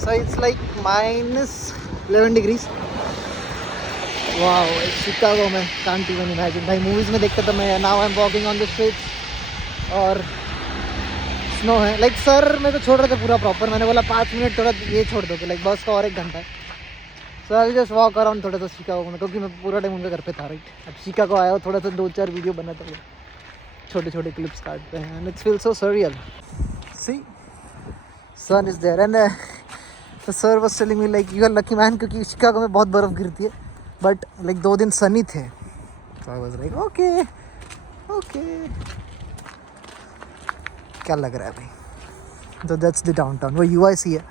So it's like -11 degrees. Wow, Chicago में can't even imagine. भाई movies में देखते तो मैं now I'm walking on the streets और स्नो है. लाइक सर मैं तो छोड़ रहे थे पूरा प्रॉपर. मैंने बोला 5 मिनट थोड़ा ये छोड़ दो कि लाइक बस का और 1 घंटा है. So I just walk around थोड़ा सा शिकागो में, क्योंकि मैं पूरा टाइम उनके घर पे था. राइट, अब शिकागो आया हो, थोड़ा सा 2-4 वीडियो बनाता हूँ, छोटे छोटे क्लिप्स काटते हैं. And it's feel so surreal. See sun is there and the sir was telling me like you are lucky man, क्योंकि शिकागो में बहुत बर्फ़ गिरती है. बट लाइक 2 दिन सनी थे. So I was like okay okay. क्या लग रहा है भाई? तो दैट्स द डाउनटाउन. वो यूआईसी है.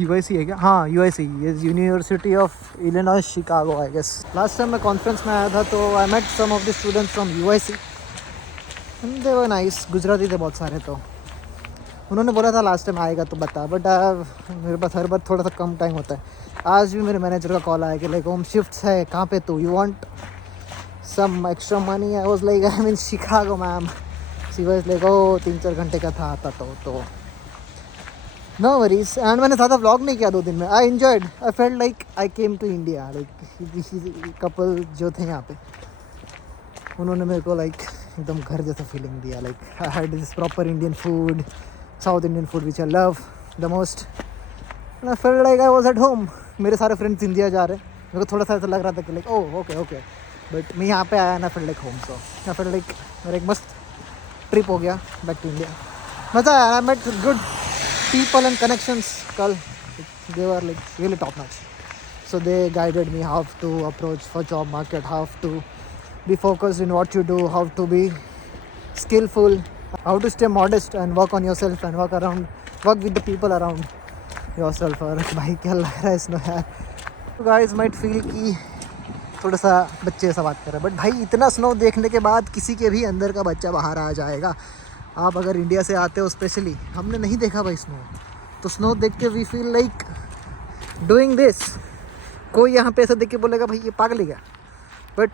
यूआईसी है क्या? हाँ, UIC is University of Illinois Chicago I guess. Last time मैं कॉन्फ्रेंस में आया था तो I met some of the students from UIC. They were nice. Gujarati थे बहुत सारे. तो उन्होंने बोला था लास्ट टाइम आएगा तो बता, बट मेरे पास हर बार थोड़ा सा कम टाइम होता है. आज भी मेरे मैनेजर का कॉल आया कि लाइक होम शिफ्ट है, कहाँ पे तू, you want some extra money? I was like I mean Chicago ma'am. She was like oh 3-4 घंटे का था आता तो नो वरीज. एंड मैंने ज़्यादा व्लॉग नहीं किया 2 दिन में. I enjoyed. I felt like I came to India. Like couple जो थे यहाँ पे उन्होंने मेरे को लाइक एकदम घर जैसा फीलिंग दिया. Like I had this proper Indian food, south Indian food which I love the most. I felt like I was at home. मेरे सारे फ्रेंड्स इंडिया जा रहे हैं. मेरे को थोड़ा सा ऐसा लग रहा था कि like oh okay okay, but मैं यहाँ पे आया ना, फेल्ट लाइक होम. सो आई फेल्ट लाइक मेरा एक मस्त ट्रिप हो गया बैक टू इंडिया. मज़ा आया. I met good people and connections. Kal, they were like really top notch. So they guided me how to approach for job market, how to be focused in what you do, how to be skillful, how to stay modest and work on yourself and work with the people around yourself. और भाई क्या लग रहा है इसमें यार. तो guys might feel कि थोड़ा सा बच्चे ऐसा बात कर रहे हैं, बट भाई इतना स्नो देखने के बाद किसी के भी अंदर का बच्चा बाहर आ जाएगा. आप अगर इंडिया से आते हो स्पेशली, हमने नहीं देखा भाई स्नो, तो स्नो देख के we feel like doing this. कोई यहाँ पे ऐसा देख के बोलेगा भाई ये पागल है क्या, बट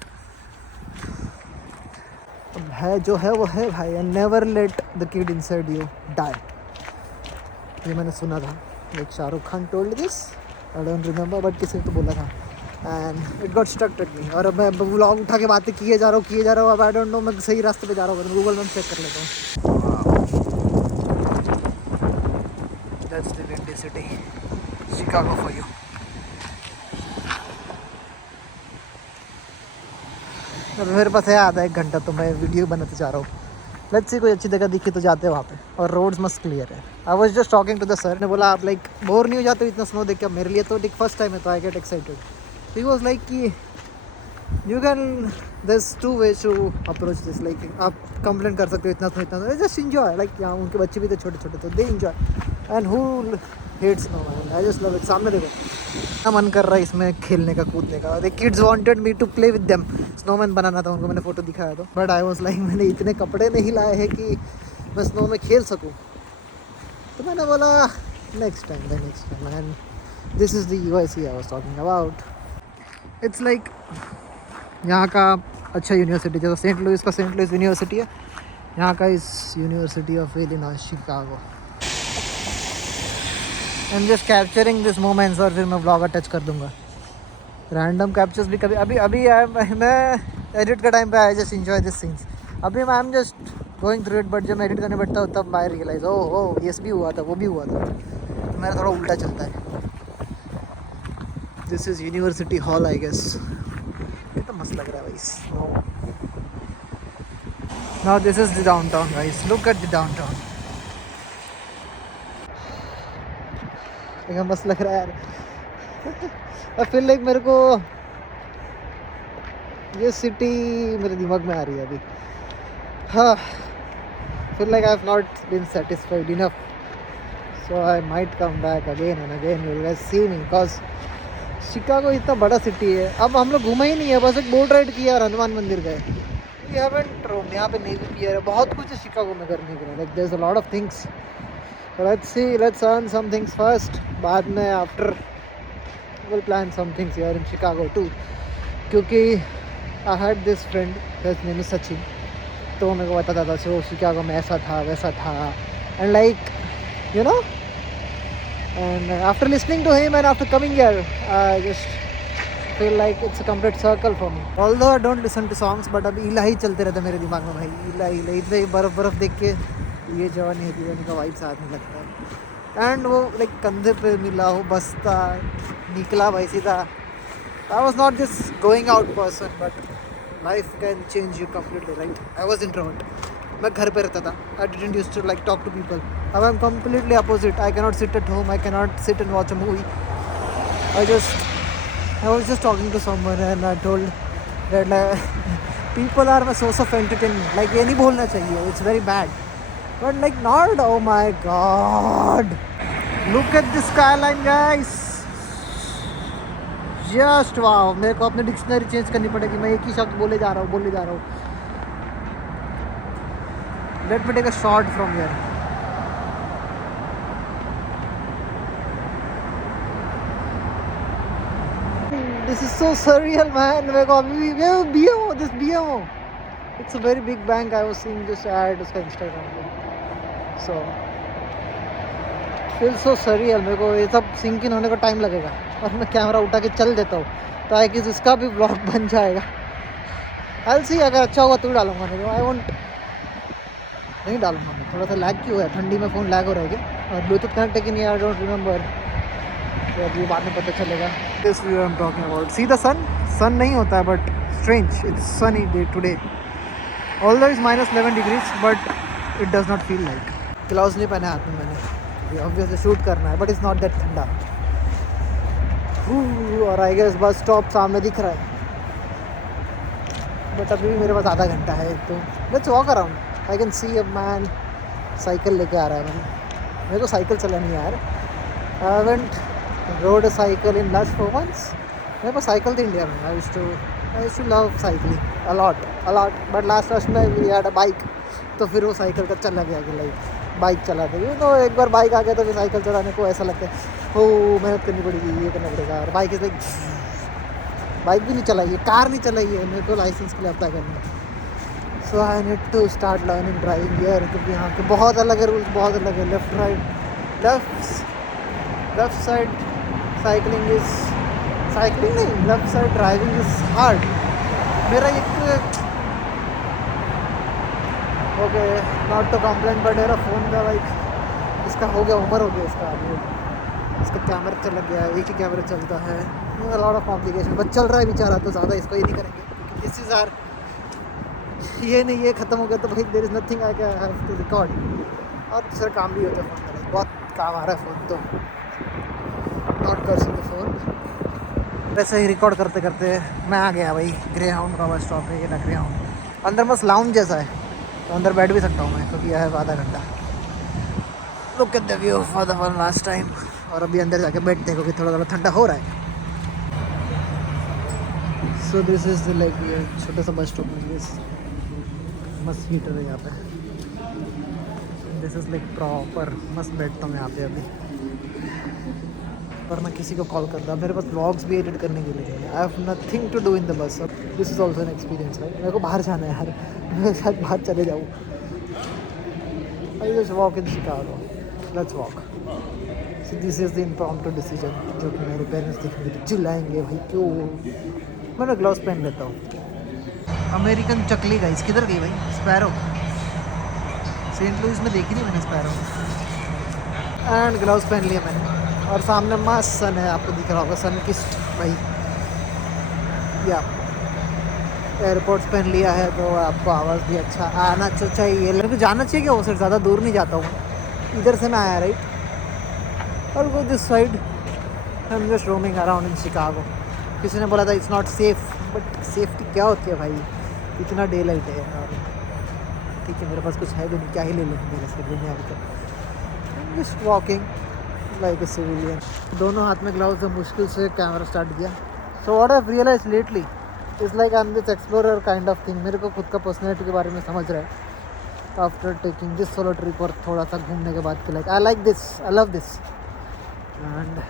है जो है वो है भाई. And never let the kid inside you die. ये मैंने सुना था. Like Shahrukh Khan told this, I don't remember, but किसी ने तो बोला था. And it got stuck with me. और अब मैं व्लॉग उठा के बातें किए जा रहा हूँ. अब आई डोंट नो मैं सही रास्ते पे जा रहा हूँ. गूगल मैप चेक कर लेता हूँ. That's the windy city, Chicago for you. अब मेरे पास है आधा 1 घंटा, तो मैं वीडियो बनाते जा रहा हूँ. लेट्स सी कोई अच्छी जगह दिखी तो जाते हैं वहाँ पे. और रोड्स मस्त क्लियर है. I was just talking to the sir. ने बोला आप लाइक बोर नहीं हो जाते इतना स्नो देख के? मेरे लिए तो फर्स्ट टाइम है, तो I get excited. He was like कि you can, there's 2 ways to approach this. Like आप कंप्लेन कर सकते हो इतना स्नो, जस्ट इंजॉय. लाइक यहाँ उनके बच्चे भी थे छोटे छोटे, तो they enjoy. And who hates snow, I just love it. सामने देखो क्या मन कर रहा है इसमें खेलने का, कूदने का. The kids wanted me to play with them. Snowman बनाना था उनको, मैंने फ़ोटो दिखाया तो, बट आई वाज लाइक मैंने इतने कपड़े नहीं लाए हैं कि मैं स्नो में खेल सकूँ. तो मैंने बोला next time. And this is the UIC I was talking about. It's like यहाँ का अच्छा यूनिवर्सिटी, जैसे सेंट लुइस का सेंट लुइस यूनिवर्सिटी है, यहाँ का इस university of Illinois Chicago. I am just capturing this moments, और फिर मैं व्लॉग अटैच कर दूंगा. रैंडम कैप्चर्स भी कभी अभी मैं एडिट का टाइम पे I just enjoy this scenes. अभी मैं आई am just going through it, but जब मैं एडिट करने बैठता हूँ तब आई रियलाइज ओह ये भी हुआ था, वो भी हुआ था. तो मेरा थोड़ा उल्टा चलता है. This is university hall I guess. ये तो मस्त लग रहा है भाई. Now this is the downtown guys. Look at the downtown. एकदम मस्त लग रहा है यार. आई फील लाइक मेरे को ये सिटी मेरे दिमाग में आ रही है अभी. हाँ, feel like I have not been satisfied enough, so I might come back again and again. You guys see me, because Chicago इतना बड़ा सिटी है. अब हम लोग घूमा ही नहीं है, बस एक बोट राइड किया और हनुमान मंदिर गए. We haven't roamed. यहाँ पे नेवी पियर है, बहुत कुछ है शिकागो में करने के लिए. Like there is a lot of things. Let's see, let's earn some things first. बाद में after will plan some things here in Chicago too. क्योंकि I had this friend, his name is Sachin, तो मेरे को बताता था सो शिकागो में ऐसा था वैसा था. And like you know And after listening to him and after coming here, I just feel like it's a complete circle for me. Although I don't listen to songs, but अभी इला ही चलते रहता है मेरे दिमाग में भाई. इला इला इतने बर्फ बर्फ देख के ये जवानी है दीवानी का वाइब साथ में लगता है. एंड वो लाइक कंधे पे मिला हो बसता निकला भाई सीधा. I was not this going out person, but life can change you completely, right? I was introvert. मैं घर पे रहता था. I didn't used to like talk to people. Now I'm completely opposite. I cannot sit at home. I cannot sit and watch a movie. I was just talking to someone and I told that like, people are my source of entertainment. Like ये नहीं बोलना चाहिए. It's very bad. But like not. Oh my God! Look at this skyline, guys. Just wow. मेरे को अपनी dictionary change करनी पड़ेगी. मैं एक ही शब्द बोले जा रहा हूँ. Let me take a shot from here. This is so surreal man. मेरे को अभी भी BMO. It's a very big bank. I was seeing this ad उसका इंस्टाग्राम पे. सो फील सो सरियल. मेरे को ये सब सिंक इन होने को टाइम लगेगा और मैं कैमरा उठा के चल देता हूँ ताकि इसका भी ब्लॉग बन जाएगा. आई सी अगर अच्छा होगा तो डालूंगा. नहीं आई वोंट नहीं डालूंगा. मैं थोड़ा सा लैग क्यों है. ठंडी में फ़ोन लैग हो रहा है क्या. और ब्लूटूथ कनेक्ट है कि नहीं आई डोंट रिमेंबर. तो अभी बाद में पता चलेगा. This view I am talking about. See the sun नहीं होता है but strange. It's sunny day today. Although is -11 degrees but it does not feel like. Gloves नहीं पहने हाथ में मैंने. ऑब्वियसली शूट करना है बट इट्स नॉट दैट ठंडा. और आई गेस बस स्टॉप सामने दिख रहा है बट अभी भी मेरे पास आधा घंटा है. तो let's walk around. I can see a man cycle लेके आ रहा है. मेरे को साइकिल चलानी है यार. I haven't rode a cycle in last 4 months. मेरे पास साइकिल थी इंडिया में. I used to love cycling a lot but last में वी हैड अ बाइक. तो फिर वो साइकिल का चला गया कि लाइक बाइक चलाते हुए. तो एक बार बाइक आ गया तो फिर साइकिल चलाने को ऐसा लगता है ओ मेहनत करनी पड़ेगी ये करना पड़ेगा. और बाइक इज लाइक बाइक भी नहीं चलाई है. कार नहीं चलाई है. मेरे को लाइसेंस के लिए अप्लाई करना है. So I need to start learning driving year. क्योंकि यहाँ के बहुत अलग है रूल्स. बहुत अलग है. लेफ्ट साइड साइकिलिंग नहीं left side driving is hard. मेरा एक okay not to complaint but मेरा फ़ोन का लाइक इसका हो गया उम्र हो गया इसका. इसका कैमरा चला गया. एक ही कैमरा चलता है. लॉट ऑफ कॉम्प्लिकेशन बट चल रहा है बेचारा. तो ज़्यादा इसको ही नहीं करेंगे क्योंकि दिस इज़ आर ये नहीं ये ख़त्म हो गया तो भाई there is nothing I can have to record. और दूसरा काम भी होता है फ़ोन में. बहुत काम आ रहा है फ़ोन. तो नॉट कर सकते फ़ोन. वैसे ही रिकॉर्ड करते करते मैं आ गया भाई. ग्रे हाउंड का बस स्टॉप है ये ना. ग्रे हाउंड अंदर बस लाउंज जैसा है तो अंदर बैठ भी सकता हूँ मैं क्योंकि यह है आधा घंटा. Look at the view for the one last time. और अभी अंदर जाके बैठते हैं क्योंकि थोड़ा ठंडा हो रहा है. सो दिस इज़ लाइक ये छोटा सा बस स्टॉप है. मस्त हीटर है यहाँ पे. दिस इज़ लाइक प्रॉपर मस्त बैठता हूँ यहाँ पे अभी. पर मैं किसी को कॉल करता. मेरे पास व्लॉग्स भी एडिट करने के लिए I have nothing to do in the bus. This is also an experience right. मेरे को बाहर जाना है यार. मैं शायद बाहर चले जाऊँ. I just walk in Chicago. Let's walk. So this is the impromptu decision जो कि मेरे पेरेंट्स देखने के चिल्लाएंगे भाई क्यों. मैं ग्लव्स पहन लेता हूँ. अमेरिकन चकली गाइस किधर गई भाई. स्पैरो. सेंट लुइस में देखी नहीं मैंने स्पैरो. एंड ग्लव्स पहन लिए मैंने. और सामने मस्त सन है. आपको दिख रहा होगा सन किस्ट भाई. या एयरपोर्ट्स पहन लिया है तो आपको आवाज़ भी अच्छा आना चाहिए. मेरे को जाना चाहिए क्या वो साइड. ज़्यादा दूर नहीं जाता हूँ. इधर से मैं आया राइट. और वो this side I am just roaming around in Chicago. किसी ने बोला था it's not safe but safety क्या होती है भाई. इतना डे लाइट है. और ठीक है मेरे पास कुछ है भी नहीं. क्या ही ले लूँगी मेरे से दुनिया में. Just walking like a civilian. दोनों हाथ में ग्लव्स है. मुश्किल से कैमरा स्टार्ट किया. So what I realise lately is like I am this explorer kind of thing. मेरे को खुद का पर्सनैलिटी के बारे में समझ रहा है after taking this solo trip. और थोड़ा सा घूमने के बाद like I like this. I love this. And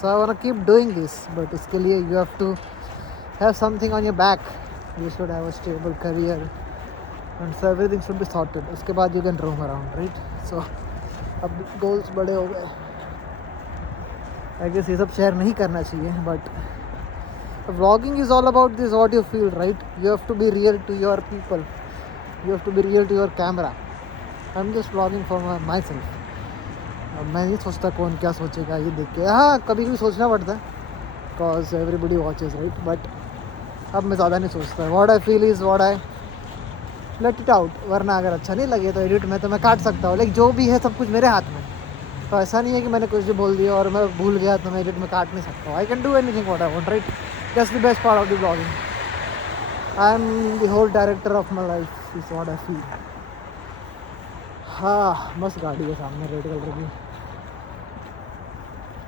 so I want to keep doing this. But इसके लिए you have to have something on your back. You should have a stable career and so everything should be sorted. उसके बाद you can roam around right. So अब goals बड़े हो गए. आई guess ये सब शेयर नहीं करना चाहिए, but vlogging is all about this what you feel, right? You have to be real to your people, you have to be real to your camera. I am just vlogging for myself. मैं नहीं सोचता कौन क्या सोचेगा ये देख के. हाँ, कभी कभी सोचना पड़ता है because everybody watches, right? But अब मैं ज़्यादा नहीं सोचता. What I feel is what I let it out. वरना अगर अच्छा नहीं लगे तो एडिट में तो मैं काट सकता हूँ, लेकिन जो भी है सब कुछ मेरे हाथ में. तो ऐसा नहीं है कि मैंने कुछ भी बोल दिया और मैं भूल गया तो मैं एडिट में काट नहीं सकता हूँ. I can do anything what I want, right? That's the best part of the blogging. I am the whole director of my life is what I feel. हाँ, मस्त गाड़ी है सामने रेड कलर की.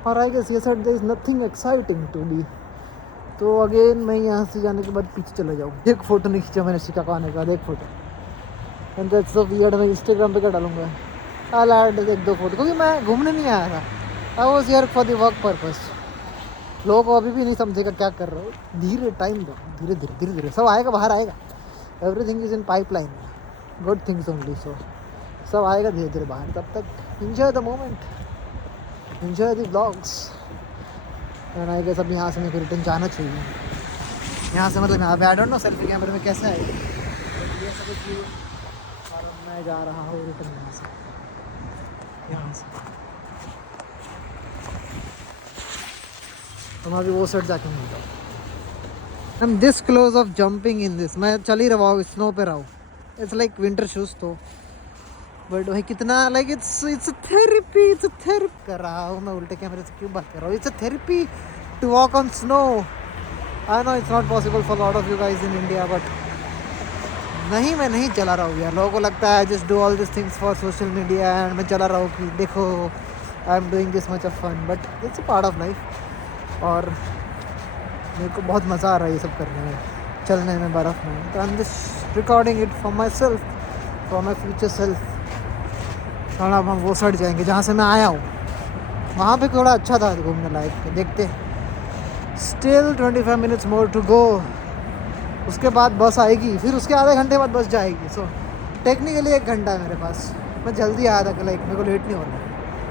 और आई गेस ये side there is nothing exciting to be. तो again मैं यहाँ से जाने के बाद पीछे चला जाऊँ. एक फ़ोटो नहीं खींचा मैंने शिकागो आने का, एक photo. And that's so weird. मैं इंस्टाग्राम पे क्या डालूंगा? आई ऐड एक दो फोटो, क्योंकि मैं घूमने नहीं आया था. I was here for the work purpose. लोगों को अभी भी नहीं समझेगा क्या कर रहे हो. धीरे टाइम दो, धीरे धीरे धीरे धीरे सब आएगा, बाहर आएगा. Everything is in pipeline. Good things only. So सब आएगा धीरे धीरे बाहर. तब तक enjoy the moment, enjoy the blogs. And I guess अब यहाँ से मेरे को रिटर्न जाना चाहिए. यहाँ से मतलब यहाँ पे आई डोंट नो सेल्फी कैमरे में कैसे आएगा ये सब चीज़. और मैं जा रहा हूँ रिटर्न यहाँ से. तो मैं अभी वो साइड जाके मिलता हूँ. I am this close of jumping in this. मैं चल ही रहा हूँ, स्नो पे रहा हूँ. इट्स लाइक विंटर शूज़ तो, बट भाई कितना like it's therapy. It's therapy कर रहा हूँ मैं. उल्टे कैमरे से क्यों बात कर रहा हूँ? It's a therapy to walk on snow. I know it's not possible for lot of you guys in India, but नहीं, मैं नहीं चला रहा हूँ यार. लोगों को लगता है just do all this things for social media and मैं चला रहा हूँ कि देखो I am doing this much of fun, but it's a part of life. और मेरे को बहुत मज़ा आ रहा है ये सब करने में, चलने में बर्फ़ में. तो आई am just recording it for my self, for my future self. और अब हम वो साइड जाएंगे जहाँ से मैं आया हूँ. वहाँ पे थोड़ा अच्छा था घूमने लायक. देखते, still 25 minutes more to go. उसके बाद बस आएगी, फिर उसके आधे घंटे बाद बस जाएगी. सो टेक्निकली 1 घंटा है मेरे पास. मैं जल्दी आया था, लाइक मेरे को लेट नहीं होना.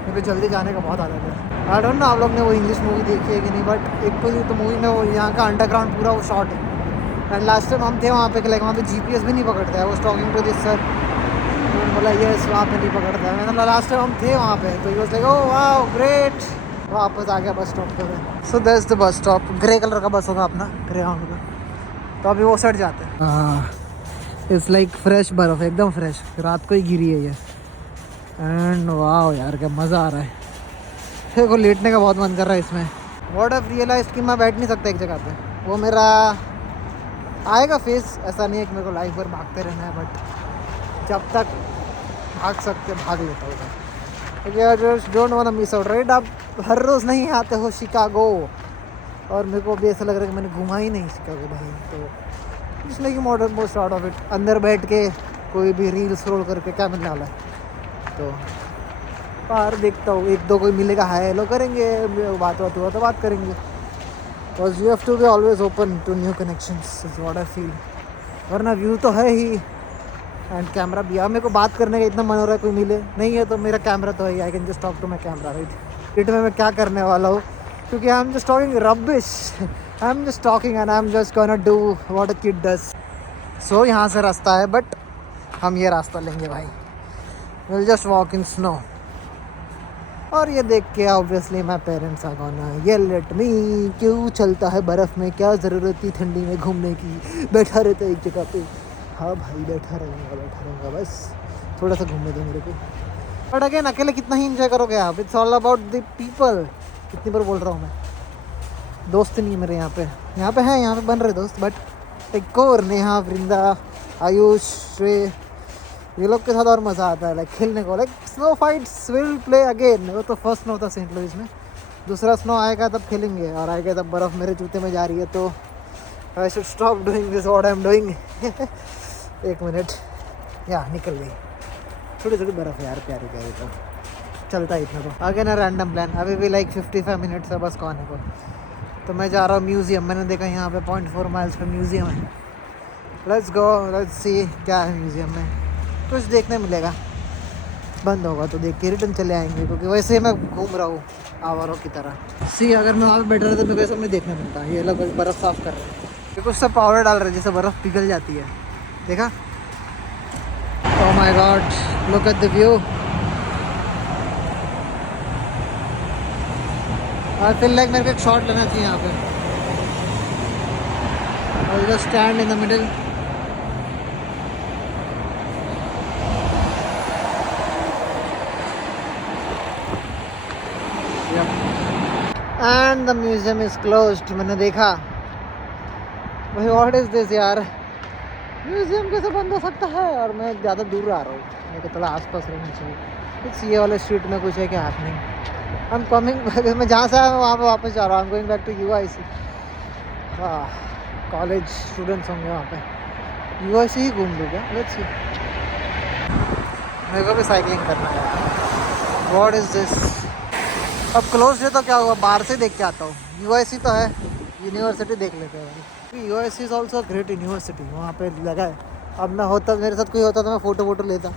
मेरे को जल्दी जाने का बहुत आदत है. आई डोंट नो आप लोग ने वो इंग्लिश मूवी देखी है कि नहीं, बट एक तो मूवी में वो यहाँ का अंडरग्राउंड पूरा वो शॉट है. एंड लास्ट टाइम हम थे वहाँ पे, लाइक वहाँ पे GPS भी नहीं पकड़ता है. वो टॉकिंग टू दिस सर, मैंने बोला यस वहाँ पे नहीं पकड़ता है. मैंने लास्ट टाइम हम थे वहाँ पे, तो ये लाइक ओह वाओ ग्रेट. वापस आ गया बस स्टॉप पे. सो that's the bus stop. Grey colour का बस होगा अपना, ग्रे राउंड का. तो अभी वो साइड जाते हैं. हाँ, इट्स लाइक फ्रेश बर्फ, एकदम फ्रेश. रात को ही गिरी है ये. एंड वाह यार क्या मज़ा आ रहा है. मेरे को लेटने का बहुत मन कर रहा है इसमें. व्हाट आई रियलाइज कि मैं बैठ नहीं सकता एक जगह पे. वो मेरा आएगा फेस. ऐसा नहीं है कि मेरे को लाइफ भर भागते रहना है, बट जब तक भाग सकते भाग लेता हूँ. क्योंकि I just don't want to miss out, right? आप हर रोज़ नहीं आते हो शिकागो, और मेरे को अभी ऐसा लग रहा है कि मैंने घुमा ही नहीं शिकागो भाई. तो इसमें कि modern most out of it. अंदर बैठ के कोई भी रील स्क्रॉल करके क्या मिलने वाला है. तो बाहर देखता हूँ, एक दो कोई मिलेगा, हाय हेलो करेंगे, बात हुआ तो बात करेंगे. Because you have to be always open to new connections is what I feel. वरना व्यू तो है ही एंड कैमरा भी. अब मेरे को बात करने का इतना मन हो रहा है, कोई मिले नहीं है तो मेरा कैमरा तो है. I can just talk to my camera, right? It में मैं क्या करने वाला हूँ, क्योंकि I am just talking rubbish. I am just talking and I am just gonna do what a kid does. So यहाँ से रास्ता है, बट हम ये रास्ता लेंगे भाई. Will just walk in snow. और ये देख के obviously my parents are gonna yell at me. क्यों चलता है बर्फ़ में, क्या ज़रूरत थी ठंडी में घूमने की, बैठा रहता है एक जगह पे. हाँ भाई बैठा रहूँगा बस. थोड़ा सा घूमने दो मेरे को. बट अगेन अकेले कितना ही इंजॉय करोगे आप. It's all about the people. कितनी बार बोल रहा हूँ मैं. दोस्त नहीं है मेरे यहाँ पे हैं, यहाँ पे बन रहे दोस्त. बट एक और नेहा, वृंदा, आयुष, श्रे, ये लोग के साथ और मज़ा आता है लाइक खेलने को. Like snow fights will play again. वो तो फर्स्ट स्नो था सेंट लुइस में. दूसरा स्नो आएगा तब खेलेंगे. और आएगा तब बर्फ़ मेरे जूते में जा रही है. तो I should stop doing this what I am doing. 1 minute. या निकल गई. छोटी छोटी बर्फ़ यार, प्यारी प्यारी. तो चलता है इतना. तो आगे ना रैंडम प्लान. अभी भी लाइक 55 मिनट्स है बस को आने को. तो मैं जा रहा हूँ म्यूज़ियम. मैंने देखा यहाँ पे 0.4 माइल्स पे म्यूज़ियम है. लेट्स गो, लेट्स सी क्या है म्यूज़ियम में. कुछ देखने मिलेगा. बंद होगा तो देख के रिटर्न चले आएंगे, क्योंकि वैसे ही मैं घूम रहा हूँ. आवारों की तरह। सी अगर मैं वहाँ पे बैठ रहा था तो मेरे को सब में देखने मिलता है। ये लोग बर्फ़ साफ़ कर रहे हैं, ये कुछ सब पाउडर डाल रहे हैं जिससे बर्फ़ पिघल जाती है। देखा? Oh my God, look at the view. I feel like मेरे को एक शॉट लेना चाहिए यहाँ पे। I just stand in the middle. And the museum is closed. मैंने देखा भाई, व्हाट इज दिस यार, म्यूजियम कैसे बंद हो सकता है? और मैं ज़्यादा दूर आ रहा हूँ, मेरे को थोड़ा आसपास रहना चाहिए। कुछ ये वाले स्ट्रीट में कुछ है क्या? हैपनिंग। आई एम कमिंग, मैं जहाँ से आया मैं वहाँ पे वापस जा रहा हूँ। I am going back to UIC। हाँ, कॉलेज स्टूडेंट्स होंगे वहाँ पे। UIC ही घूम लूँ क्या? Let's see. मेरे को भी साइकिलिंग करना है। What is this? अब क्लोज है तो क्या हुआ, बाहर से देख के आता हूँ। UIC तो है, यूनिवर्सिटी देख लेते हैं। UIC is also great university, वहाँ पे लगा है। अब मैं होता, मेरे साथ कोई होता तो मैं फ़ोटो वोटो लेता,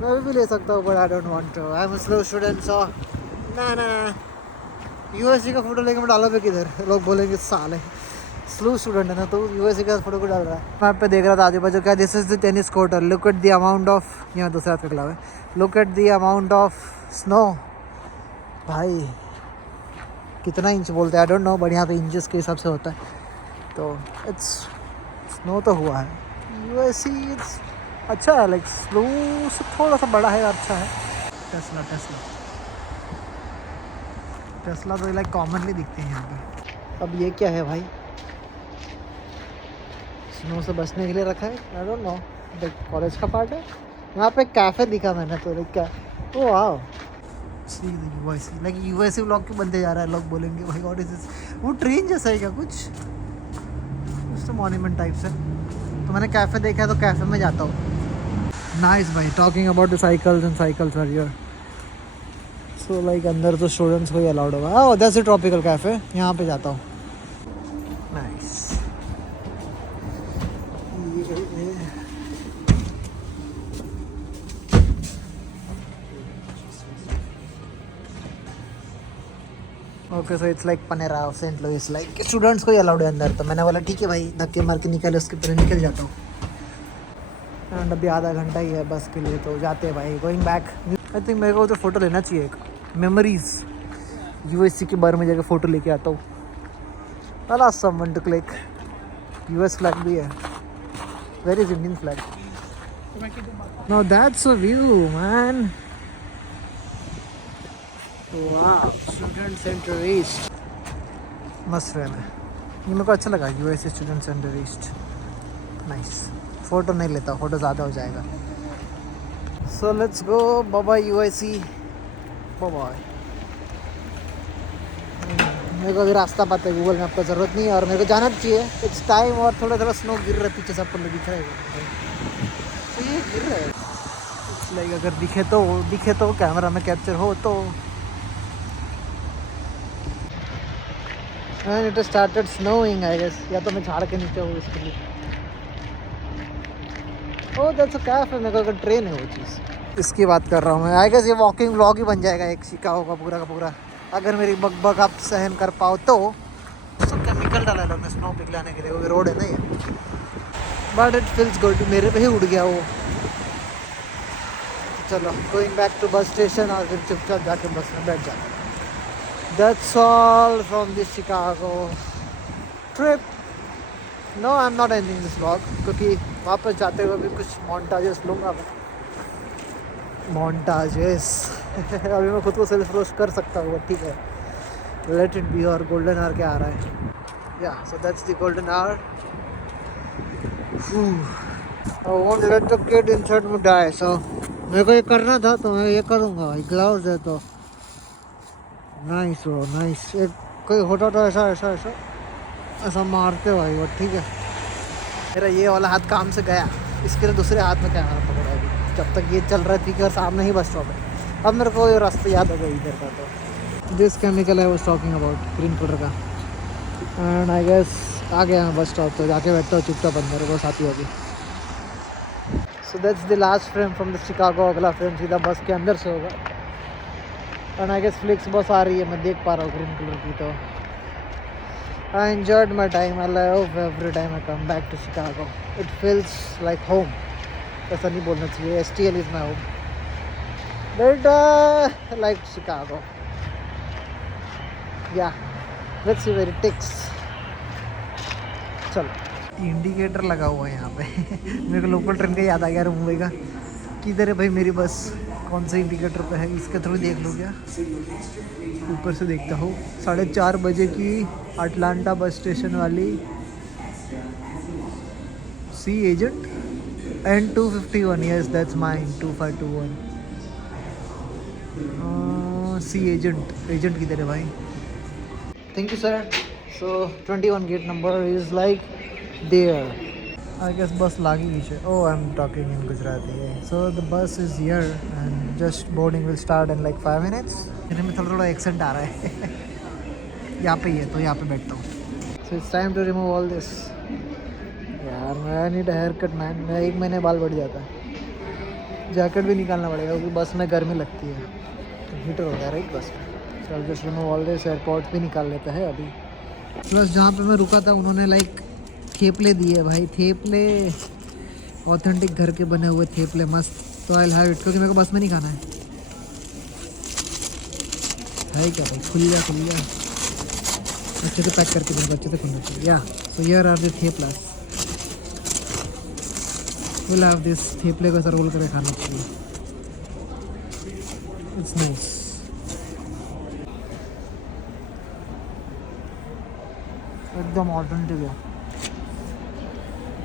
मैं भी ले सकता हूँ, but I don't want to. I am slow student so ना UIC का फ़ोटो लेके मैं डाला पे किधर, लोग बोलेंगे साले स्लो स्टूडेंट है ना, तो UIC का फ़ोटो को डाल रहा है। मैं पे देख रहा था आजू बाजू क्या, this is the tennis court. Look at the amount of, यहाँ दूसरा का क्लब है, look at the amount of snow. भाई कितना इंच बोलते हैं आई डोंट नो, बट यहाँ पे इंचेस के हिसाब से होता है, तो इट्स स्नो तो हुआ है। UIC अच्छा है, लाइक स्लो से थोड़ा सा बड़ा है, अच्छा है। टेस्ला तो लाइक कॉमनली दिखते हैं यहाँ पे। अब ये क्या है भाई, स्नो से बचने के लिए रखा है, आई डोंट नो, कॉलेज का पार्ट है। यहाँ पे कैफ़े दिखा मैंने, तो लाइक क्या, ओ वाओ, सी UIC, लाइक UIC व्लॉग क्यों बनते जा रहा है, लोग बोलेंगे भाई व्हाट इज दिस। वो ट्रेन जैसा है क्या कुछ तो मॉन्यूमेंट टाइप से। तो मैंने कैफ़े देखा है तो कैफ़े में जाता हूँ। नाइस भाई, talking about the cycles and cycles are here. So like अंदर तो स्टूडेंट्स को ही अलाउड होगा। Oh that's a tropical cafe, यहाँ पे जाता हूँ। Nice. Okay so it's like Panera of Saint Louis, like students को ही अलाउड है अंदर। तो मैंने बोला ठीक है भाई, धक्के मार के निकले उसके पहले निकल जाता हूँ। एंड अभी आधा घंटा ही है बस के लिए, तो जाते हैं भाई, गोइंग बैक। आई थिंक मेरे को तो फ़ोटो लेना चाहिए, एक मेमोरीज। UIC के बारे में जाकर फ़ोटो लेके आता हूँ। अला someone to click. US flag भी है, where is Indian flag. Now that's a view man, वाह, स्टूडेंट सेंटर ईस्ट मस्त है। ये मेरे को अच्छा लगा, UIC student centre east, nice. Photo नहीं लेता, फ़ोटो ज़्यादा हो जाएगा। So let's go, bye bye UIC, bye bye. मेरे को अभी रास्ता पता है, गूगल मैप का ज़रूरत नहीं है, और मेरे को जाना चाहिए। इट्स टाइम, और थोड़ा थोड़ा स्नो गिर रहा है पीछे से, आपको दिख रहा है तो ये गिर रहा है। इट्स लाइक अगर दिखे तो कैमरा में कैप्चर हो तो। And it started snowing I guess, या तो मैं झाड़ के नीचे हूँ इसके लिए। ओह दैट्स अ कैफे, मेरे को अगर ट्रेन है वो चीज़, इसकी बात कर रहा हूँ मैं। आई गेस ये वॉकिंग व्लॉग ही बन जाएगा एक, शिकागो का पूरा, अगर मेरी बग आप सहन कर पाओ तो। केमिकल डाला है लोगों ने स्नो पिघलाने के लिए, वो रोड है ना ये, बट इट फील्स गुड। मेरे पे ही उड़ गया वो। चलो going back to bus station, और फिर चुपचाप जाके बस में बैठ जाता। That's all from this Chicago trip. No I am not ending this vlog, क्योंकि वापस जाते हुए भी कुछ मोन्टाजेस लूँगा मैं। मोन्टाजेस अभी मैं खुद को सेल्फ रोस्ट कर सकता हूँ, ठीक है, लेट इट बी। और गोल्डन आवर क्या आ रहा है, या so that's the golden hour. I won't let the kid inside me die, so मेरे को ये करना था तो मैं ये करूँगा भाई। ग्लव्स है तो नाइस ब्रो, नाइस। एक कोई होता तो ऐसा मारते भाई वो, ठीक है। मेरा ये वाला हाथ काम से गया, इसके लिए दूसरे हाथ में कैमरा पकड़ा है। जब तक ये चल रहा है ठीक है, सामने ही बस स्टॉप है। अब मेरे को ये रास्ता याद हो गया इधर का। तो दिस केमिकल है वो टॉकिंग अबाउट, ग्रीन कलर का। एंड आई गेस आ गया मैं बस स्टॉप, तो जाके बैठता हूँ चुपचाप अंदर, बस आती होगी। सो that's the last frame from the Chicago. अगला फ्रेम सीधा बस के अंदर से होगा। एंड आई गेस फ्लिक्स बस आ रही है, मैं देख पा रहा हूँ ग्रीन कलर की। तो I enjoyed my time, I love every time I come back to Chicago, it feels like home. ऐसा नहीं बोलना चाहिए, STL is my home, but like Chicago या let's see where it takes. चलो, indicator लगा हुआ है यहाँ पे मेरे को लोकल ट्रेन का याद आ गया मुंबई का। किधर है भाई मेरी बस, कौन से इंडिकेटर पे है, इसके थ्रू देख लो क्या, ऊपर से देखता हूँ। 4:30 बजे की अटलांटा बस स्टेशन वाली C agent N251, yes that's mine 2521। C agent किधर है भाई? Thank you sir. So 21 gate number is like there, I guess bus लागी पीछे। Oh I am talking in Gujarati. So the bus is here and just boarding will start in like 5 minutes. मेरे में थोड़ा accent आ रहा है यहाँ पे ही है तो यहाँ पे बैठता हूँ। So it's time to remove all this. यार मैं नीड हेयर कट मैन, मैं 1 महीने बाल बढ़ जाता है। जैकेट भी निकालना पड़ेगा क्योंकि बस में गर्मी लगती है, तो हीटर हो गया राइट बस में। So just remove all this, airport भी निकाल लेता है अभी। प्लस जहाँ पे मैं रुका था उन्होंने लाइक थेपले दिए भाई, थेपले ऑथेंटिक घर के बने हुए थेपले मस्त। तो आई हैव इट क्योंकि मेरे को बस में नहीं खाना है क्या भाई? खुल गया अच्छे से पैक करके देंगे, अच्छे से खुलना चाहिए। या so here are the theplas, will have this. थेपले को ऐसा रोल करके खाना चाहिए, इट्स नाइस। एकदम ऑथेंटिक है।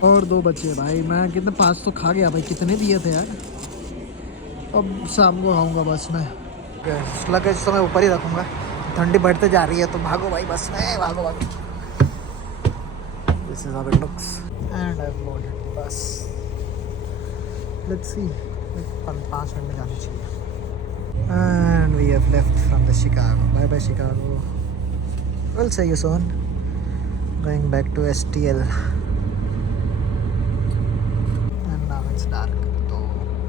और 2 बचे भाई, मैं कितने 5 तो खा गया भाई, कितने दिए थे यार। अब शाम को खाऊंगा बस में। लगेज तो मैं ऊपर ही रखूँगा, ठंडी बढ़ते जा रही है तो भागो भाई बस में, भागो। This is how it looks and I have boarded bus. Let's see, 5 minute में जानी चाहिए। And we have left from the Chicago. Bye bye Chicago, will see you soon. Going back to STL and now it's dark, तो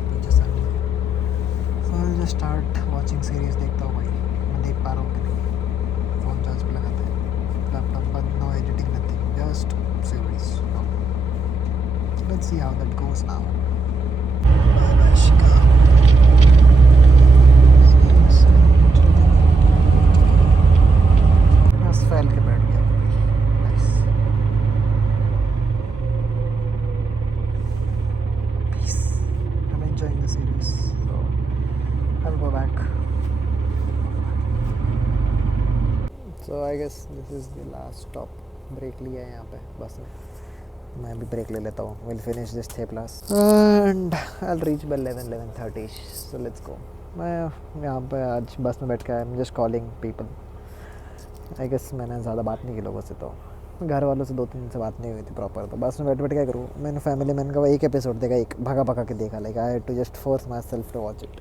पीछे से so I'll just start watching series। देखता हूँ भाई, मैं देख पा रहा हूँ कि नहीं। फ़ोन चार्ज पे लगाते हैं, लैपटॉप बंद, no editing nothing, just series। Let's see how that goes now। Bye bye Chicago। बस फैल के बैठ गया। Nice। Peace। I'm enjoying the series, so I'll go back। So I guess this is the last stop। Break लिया है यहाँ पे बस में, मैं भी ब्रेक ले लेता हूँ। Will finish this theplas and I will reach by 11:30। So let's go. मैं यहाँ पे आज बस में बैठ के I am just calling people. I guess मैंने ज़्यादा बात नहीं की लोगों से, तो घर वालों से 2-3 दिन से बात नहीं हुई थी प्रॉपर। तो बस में बैठ क्या करूँ, मैंने फैमिली मैन का एक एपिसोड देखा, एक भगा के देखा। Like I had to just force myself to watch it.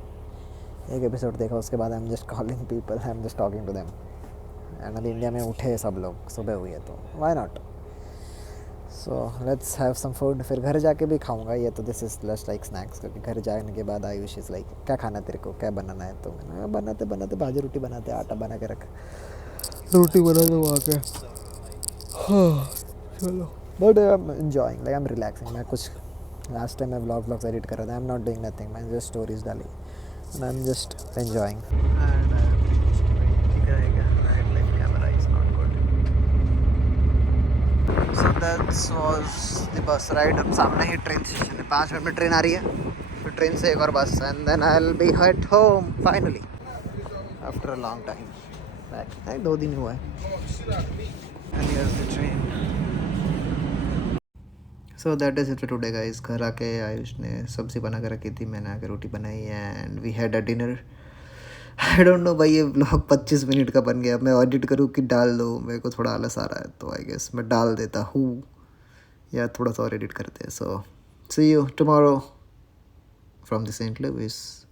एक एपिसोड देखा, उसके बाद I am just calling people, I am just talking to them. And अभी इंडिया में उठे सब लोग, सुबह हुई है तो why not. So let's have some food. फिर घर जाके भी खाऊंगा ये, तो this is just like snacks. क्योंकि घर जाने के बाद आयुष इज़ लाइक क्या खाना तेरे को, क्या बनाना है? तो मैंने बनाते भाजी रोटी बनाते, आटा बना के रख, रोटी बना दो वहाँ के। हाँ चलो, but I am enjoying, like I am relaxing. मैं कुछ लास्ट टाइम मैं व्लॉग्स एडिट कर रहा था, आई एम नॉट डूइंग नथिंग, मैं जस्ट स्टोरीज डाली and I am just enjoying. So that was the bus ride। अब सामने ही ट्रेन स्टेशन है, 5 मिनट में ट्रेन आ रही है, फिर ट्रेन से एक और bus and then I will be at home finally after a long time. 2 दिन हुआ है। And here's the train. So that is it for today guys. घर आके आयुष ने सब्ज़ी बना के रखी थी, मैंने आके रोटी बनाई and we had a dinner. I don't know भाई, ये ब्लॉग 25 मिनट का बन गया। मैं ऑडिट करूँ कि डाल दूँ, मेरे को थोड़ा आलस आ रहा है, तो आई गेस मैं डाल देता हूँ या थोड़ा सा और एडिट करते हैं। So see you tomorrow from the Saint Louis.